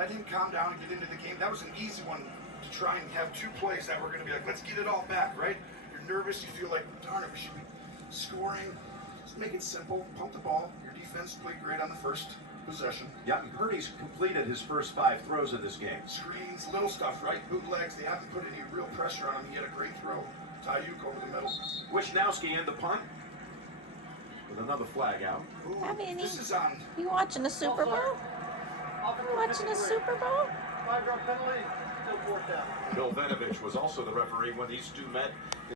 let him calm down and get into the game. That was an easy one to try and have 2 plays that were going to be like, let's get it all back, right? You're nervous, you feel like, darn it, we should be scoring. Just make it simple, pump the ball. Your defense played great on the first possession. Yeah, and Purdy's completed his first 5 throws in this game. Screens, little stuff, right? Bootlegs, they haven't put any real pressure on him. He had a great throw. Tyuk over the middle. Wishnowski in the punt with another flag out. Ooh, Hi, Vinny. this is on. You watching the Super Bowl? You watching the Super Bowl? 5-yard penalty, still 4th down. Bill Vinovich was also the referee when these two met